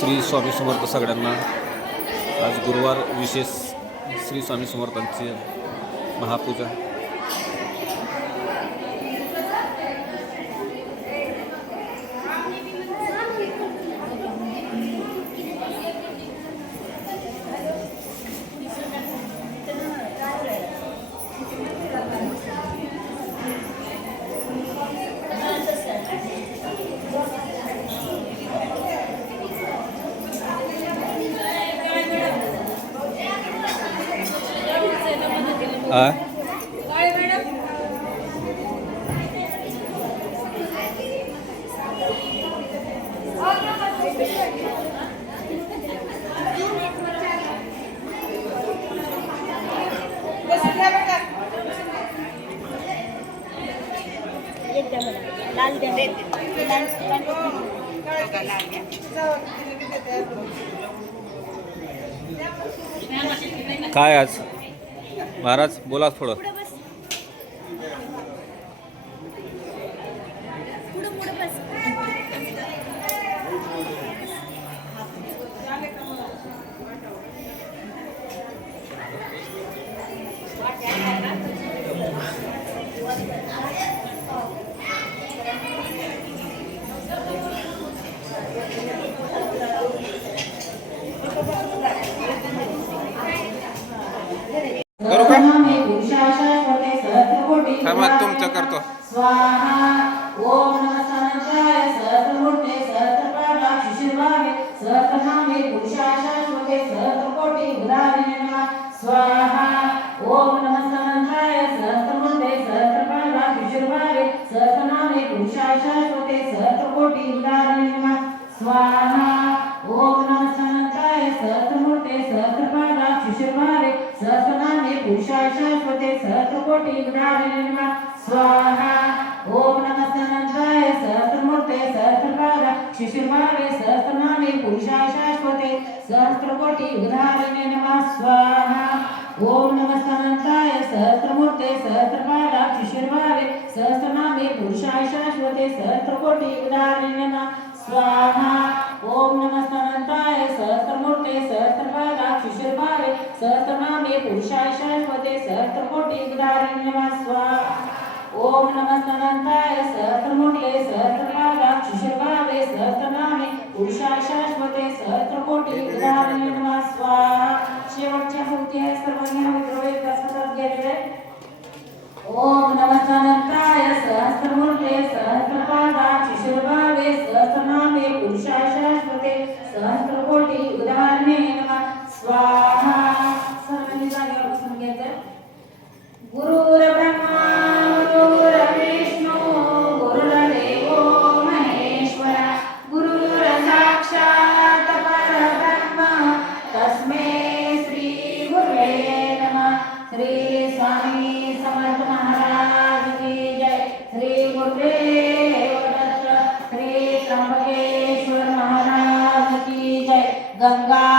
श्री स्वामी समर्थ सगळ्यांना. आज गुरुवार विशेष श्री स्वामी समर्थांची महापूजा. काय आज महाराज बोला थोडं. करू का? मग तुमचं करतो. स्वाहा ओम नमस्तानाय सहस्रमूर्ते सहस्रपादा शिशिरभागे सहस्रनामे पुरुषाय शाश्वते सहस्रकोटि उदाहरणे नमः. स्वाहा ओम नमस्तानाय सहस्रमूर्ते सहस्रपादा शिशिरभागे सहस्रनामे पुरुषाय शाश्वते सहस्रकोटि उदाहरणे नमः. स्वाहा ओम नमस्तानाय सहस्रमूर्ते सहस्रपादा शिशिरभागे सहस्रनामे पुरुषाय शाश्वते सहस्रकोटि उदाहरणे नमः. स्वाहा ओम नमस्तानाय सहस्रमूर्ते सहस्रपादा शिशिरभागे सहस्रनामे पुरुषाय शाश्वते सहस्रकोटि उदाहरणे नमः. स्वाहा ओम नमस्तानाय सहस्रमूर्ते सहस्रपादा शिशिरभागे सहस्रनामे पुरुषाय शाश्वते सहस्रकोटि उदाहरणे नमः. स्वाहा ओम नमस्तानाय सहस्रमूर्ते सहस्रपादा शिशिरभागे सहस्रनामे पुरुषाय शाश्वते सहस्रकोटि उदाहरणे नमः. स्वाहा ओम नमस्तानाय सहस्रमूर्ते सहस्रपादा शिशिरभागे सहस्रनामे पुरुषाय शाश्वते सहस्रकोटि उदाहरणे नमः. स्वाहा शेवटच्या होती आहे सर्वांनी विद्रोही कसरत घ्यायचे. ओम नमस्तानाय सहस्रमूर्ते सहस्रपादा शिशिरभागे सहस्रनामे पुरुषाय शाश्वते सहस्रकोटि उदाहरणे नमः. स्वाहा सर्वांनी जागेवर बसून घ्यायचे. गुरुर ब्रह्मा गुरुर्विष्णू गुरुर्देवो महेश्वरा गुरुर साक्षात् परब्रह्म तस्मै श्री गुरुवे नमः. श्री स्वामी समर्थ महाराज की जय. श्री गुरुदेव दत्त. श्री त्र्यंबकेश्वर महाराज की जय. गंगा